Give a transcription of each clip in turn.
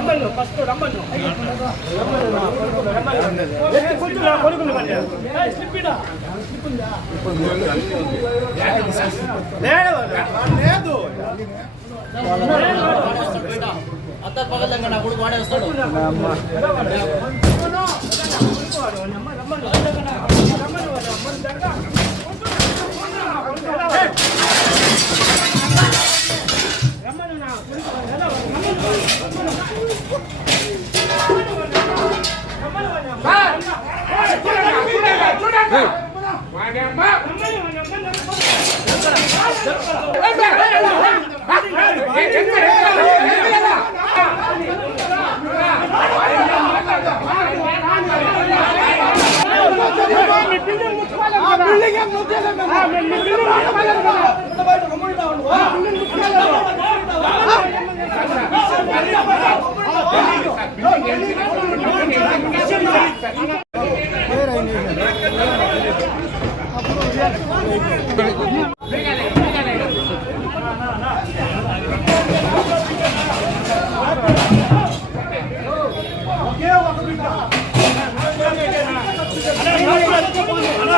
రమ్మను ఫస్ట్ రమ్మను. కొంచెం కొడుకులు స్లిప్ లేదు అత్త పగలంగా నా కొడుకు వాడేస్తాడు Hey! అప్పుడు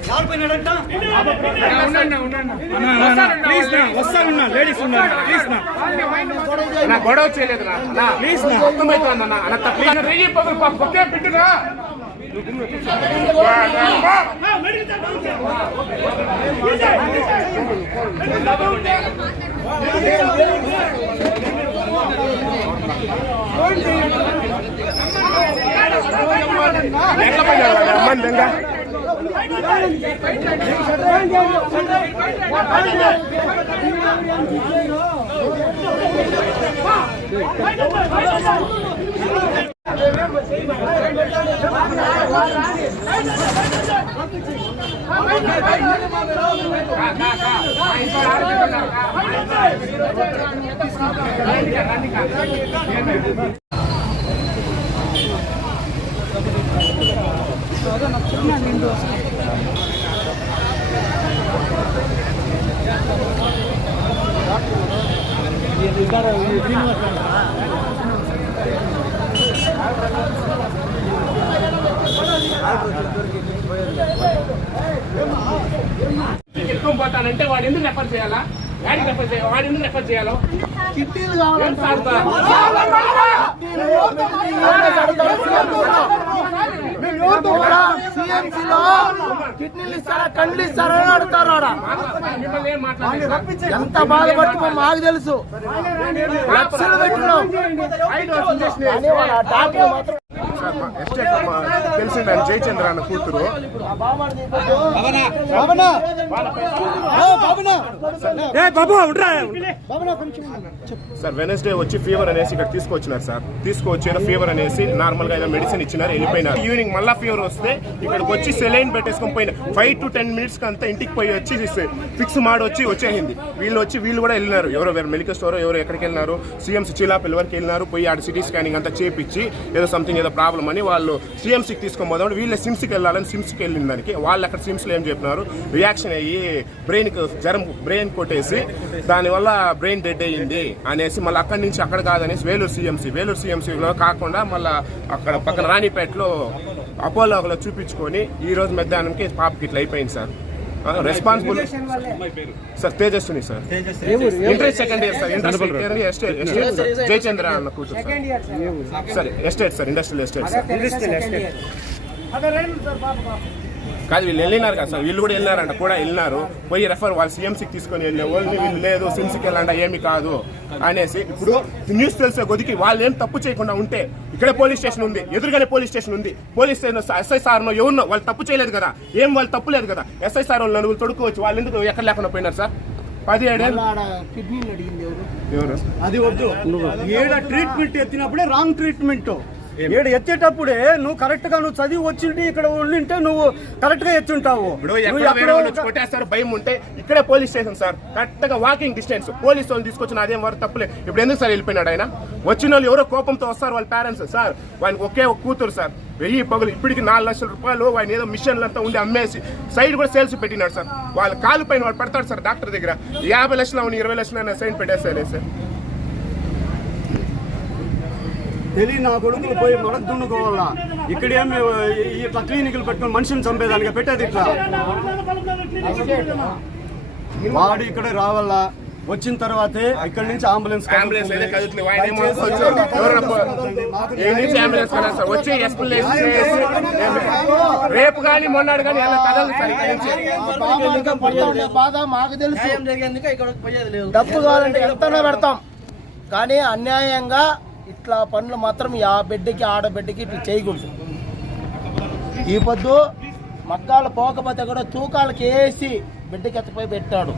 స్టోర్ వచ్చి హాస్పిటల్ వస్తానున్నా లేడీస్ ఉన్నారు ప్లీజ్ నా నా గొడవ చేయలేదు నా ప్లీజ్ నా అర్థమవుతుంది అన్న అన్న తప్ప రెయ్యి పగులు పొద్దే పెట్టురా అమ్మని దెంగ Gracias. ఎక్కువ పోతానంటే వాడు ఎందుకు రెఫర్ చేయాలా వాడికి రెఫర్ చేయాలి? వాడు రెఫర్? కిడ్నీలు ఇస్తారా కండ్లు ఇస్తారా అని అడుగుతారు ఎంత మాకు తెలుసు. లక్షలు పెట్టినాం. ఆ డాక్టర్ మాత్రం తెలిసిందని జయచంద్ర అన్న కూతురు. సార్ వెనస్డే వచ్చి ఫీవర్ అనేసి ఇక్కడ తీసుకొచ్చినారు సార్. తీసుకొచ్చిన ఫీవర్ అనేసి నార్మల్గా ఏదో మెడిసిన్ ఇచ్చినారు వెళ్ళిపోయినారు. ఈవినింగ్ మళ్ళా ఫీవర్ వస్తే ఇక్కడికి వచ్చి సెలైన్ పెట్టేసుకొని పోయిన. ఫైవ్ టు టెన్ మినిట్స్కి అంతా ఇంటికి పోయి వచ్చి ఫిక్స్ మాడి వచ్చి వచ్చేసింది. వీళ్ళు వచ్చి వీళ్ళు కూడా వెళ్ళినారు. ఎవరో వేరే మెడికల్ స్టోర్ ఎవరో ఎక్కడికి వెళ్ళినారు సీఎంసీ చిలాపిల్ వరకు వెళ్ళినారు పోయి ఆడ సిటీ స్కానింగ్ అంతా చేపించి ఏదో సంథింగ్ ఏదో ప్రాబ్లం అని వాళ్ళు సీఎంసీకి తీసుకొని పోదాం వీళ్ళే సిమ్స్కి వెళ్ళాలని సిమ్స్కి వెళ్ళిన దానికి వాళ్ళు అక్కడ సిమ్స్లో ఏం చెప్పినారు? రియాక్షన్ అయ్యి బ్రెయిన్ జ్వరం బ్రెయిన్ కొట్టేసి దానివల్ల బ్రెయిన్ డెడ్ అయ్యింది అనేసి మళ్ళీ అక్కడి నుంచి అక్కడ కాదనేసి వేలూరు సీఎంసీ వేలూరు సీఎంసీలో కాకుండా మళ్ళీ అక్కడ పక్కన రాణిపేటలో అపోలోలో చూపించుకొని ఈ రోజు మధ్యాహ్నంకి పాపకి ఇట్లా అయిపోయింది sir. Responsible sir Tejaswini sir. Inter second year sir inter estate estate sir. Jayachandra అన్న కూతురు sir. Sir. Estate sir industrial estate sir. కాదు వీళ్ళు వెళ్ళినారు కదా సార్. వీళ్ళు కూడా వెళ్ళినారంట. కూడా వెళ్ళినారు. పోయి రెఫర్ వాళ్ళు సీఎంసీకి తీసుకొని వెళ్ళే వాళ్ళు వీళ్ళు లేదు సిమ్స్కి వెళ్ళండి ఏమి కాదు అనేసి ఇప్పుడు న్యూస్ తెలిసే కొద్దికి వాళ్ళు ఏం తప్పు చేయకుండా ఉంటే ఇక్కడే పోలీస్ స్టేషన్ ఉంది ఎదురుగానే పోలీస్ స్టేషన్ ఉంది. పోలీస్ స్టేషన్ ఎస్ఐ సార్ ఎవరినో వాళ్ళు తప్పు చేయలేదు కదా. ఏం వాళ్ళు తప్పు లేదు కదా. ఎస్ఐ సార్ వాళ్ళు నలుగురు తొడుకోవచ్చు వాళ్ళు ఎందుకు ఎక్కడ లేకుండా పోయినారు సార్? పది ఏడేళ్ళు ఆడ కిడ్నీలు అడిగింది ఎవరు? అది వద్దు. ఏడ ట్రీట్మెంట్ ఎత్తినప్పుడే రాంగ్ ట్రీట్మెంట్ ఏడ ఎత్తేటప్పుడే నువ్వు కరెక్ట్గా నువ్వు చదివి వచ్చింటే ఇక్కడ ఉండింటే నువ్వు కరెక్ట్గా ఎత్తుంటావు. వచ్చి కొట్టేస్తారు భయం ఉంటే ఇక్కడే పోలీస్ స్టేషన్ సార్. కరెక్ట్గా వాకింగ్ డిస్టెన్స్ పోలీస్ వాళ్ళు తీసుకొచ్చిన అదేం వారు తప్పులే. ఇప్పుడు ఎందుకు సార్ వెళ్ళిపోయినాడు ఆయన? వచ్చిన వాళ్ళు ఎవరో కోపంతో వస్తారు వాళ్ళ పేరెంట్స్ సార్ వానికి ఒకే ఒక కూతురు సార్. వెయ్యి పగులు. ఇప్పటికి నాలుగు లక్షల రూపాయలు ఆయన ఏదో మిషన్లు అంతా ఉండి అమ్మేసి సైడ్ కూడా సేల్స్ పెట్టినాడు సార్. వాళ్ళ కాలు పైన వాడు పడతాడు సార్ డాక్టర్ దగ్గర. యాభై లక్షలు అవును ఇరవై లక్షలు సైన్ పెట్టేస్తారు సార్. తెలియ నా కొడుకులు పోయి మొడకు దున్నుకోవాలా? ఇక్కడ ఏమి ఇట్లా క్లినిక్లు పెట్టుకుని మనుషుని చంపేదానికి? పెట్టేది ఇట్లా? వాడు ఇక్కడ రావాలా? వచ్చిన తర్వాతే ఇక్కడ నుంచి అంబులెన్స్ రేపు కానీ మొన్నాడు కానీ బాధ మాకు తెలుసు. డబ్బు కావాలంటే ఎంతనే పెడతాం. కానీ అన్యాయంగా ఇట్లా పనులు మాత్రం ఆ బిడ్డకి ఆడ బిడ్డకి ఇట్లా చేయకూడదు. ఈ పొద్దు మగ్గాలు పోకపోతే కూడా తూకాలకి వేసి బిడ్డకి ఎత్తపోయి పెట్టాడు.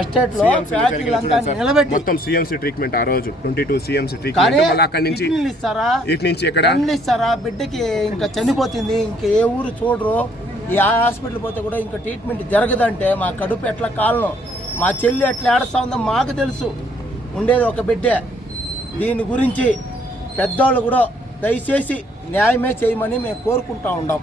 ఎస్టేట్లో CMC లో ఫ్యాక్టరీలు అంతా జరిగింది సార్. నిలబెట్టి మొత్తం సిఎంసీ ట్రీట్మెంట్ ఆ రోజు. ట్వంటీ టూ సిఎంసీ ట్రీట్మెంట్ అక్కడి నుంచి కిడ్నీలు ఇస్తారా? ఇటు నుంచి ఎక్కడ? కిడ్నీలు ఇస్తారా బిడ్డకి ఇంకా చనిపోతుంది. ఇంకా ఏ ఊరు చూడరు. ఈ హాస్పిటల్ పోతే కూడా ఇంకా ట్రీట్మెంట్ జరగదంటే మా కడుపు ఎట్లా కాలను. మా చెల్లి ఎట్లా ఏడుస్తా ఉందో మాకు తెలుసు. ఉండేది ఒక బిడ్డే. దీని గురించి పెద్దోళ్ళు కూడా దయచేసి న్యాయమే చేయమని మేము కోరుకుంటా ఉన్నాం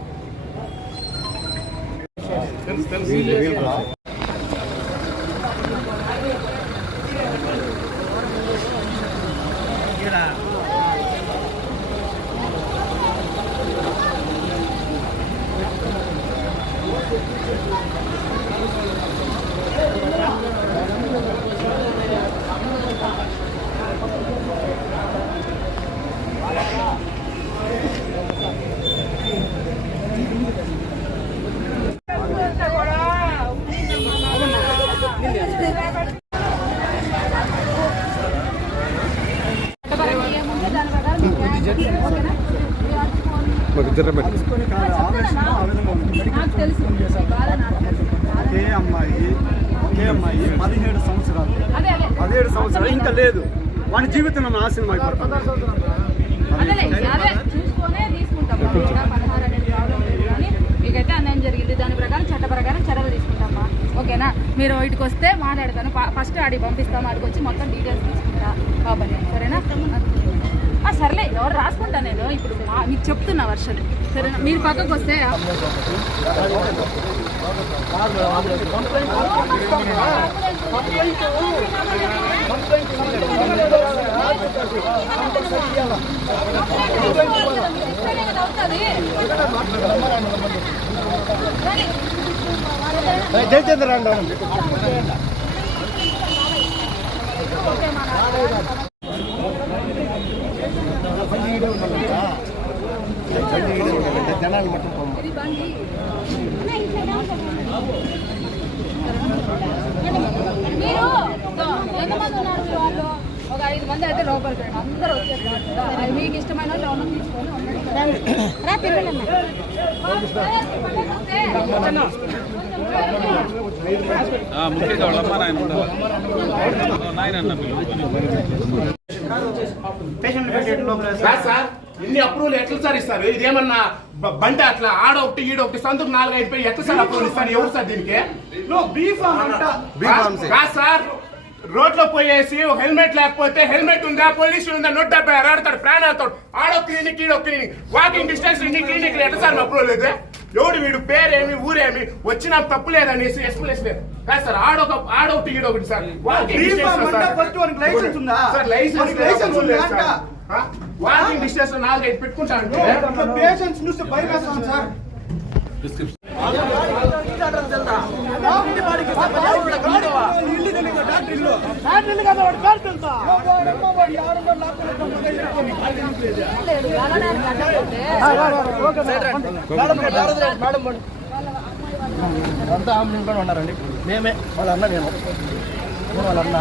అమ్మాయి ఒకే అమ్మాయి పదిహేడు సంవత్సరాలు. అదే అదే. పదిహేడు సంవత్సరాలు ఇంకా లేదు. వాడి జీవితం నాశనం అయిపోతుంది. మీకైతే అన్యాయం జరిగింది. దాని ప్రకారం చట్ట ప్రకారం చర్యలు తీసుకుంటామా? ఓకేనా? మీరు ఇటుకు వస్తే మాట్లాడతాను. ఫస్ట్ ఆడికి పంపిస్తాం. ఆడికి వచ్చి మొత్తం డీటెయిల్స్ తీసుకుంటా. బాబాయ్ సరేనా? సర్లే ఎవరు రాసుకుంటా నేను? ఇప్పుడు మీకు చెప్తున్నా వర్షన్ సరేనా? మీరు పక్కకు వస్తే జయచంద్ర జనాలు మట్టుకు ఇది బండి మీరు ఒక ఐదు మంది అయితే లోపలికి రండి అందరూ అది మీకు ఇష్టమైన వాళ్ళు తీసుకొని ముఖ్యంగా వాళ్ళ అమ్మ నాయన ఉంటారు నాయన సార్. ఇన్ని అప్రూవల్ ఎట్లా సార్ ఇస్తారు? ఇదేమన్నా బ- బండి అట్లా ఆడ ఒకటి ఈడ ఒకటి సందుకు నాలుగు అయిపోయి ఎట్లా సార్ అప్రూవల్ ఇస్తారు? ఎవరు సార్ దీనికి? కాదు సార్. రోడ్లో పోయేసి ఒక హెల్మెట్ లేకపోతే హెల్మెట్ ఉందా? పొల్యూషన్ ఉందా? నొట్ డెబ్బై ఆడతాడు ప్రాణాలతో ఆడో క్లినిక్ ఈడో క్లినిక్. వాకింగ్ డిస్టెన్స్ ఇన్ని క్లినిక్ ఎట్లా సార్ అప్రూవల్ అయితే? ఎవడు వీడు పేరేమి ఊరేమి వచ్చినా తప్పు లేదనేసి ఎక్స్ప్లెనేషన్ లేదు. కాదు సార్ ఆడొక ఆడొకటి ఈడొకటి సార్. సార్. లైసెన్స్ లైసెన్స్ ఉందా? వాకింగ్ డిస్టెన్స్ నాలుగైదు పెట్టుకుంటా అంటే పేషెంట్స్ చూస్తే భయం సార్. లేదు, వెళ్ళడానికి అడ్డం ఉంటే. వాళ్ళ అమ్మాయి అంతా ఆంబులెన్స్ కూడా ఉన్నారండి మేమే వాళ్ళ అన్న నేను వాళ్ళ అన్న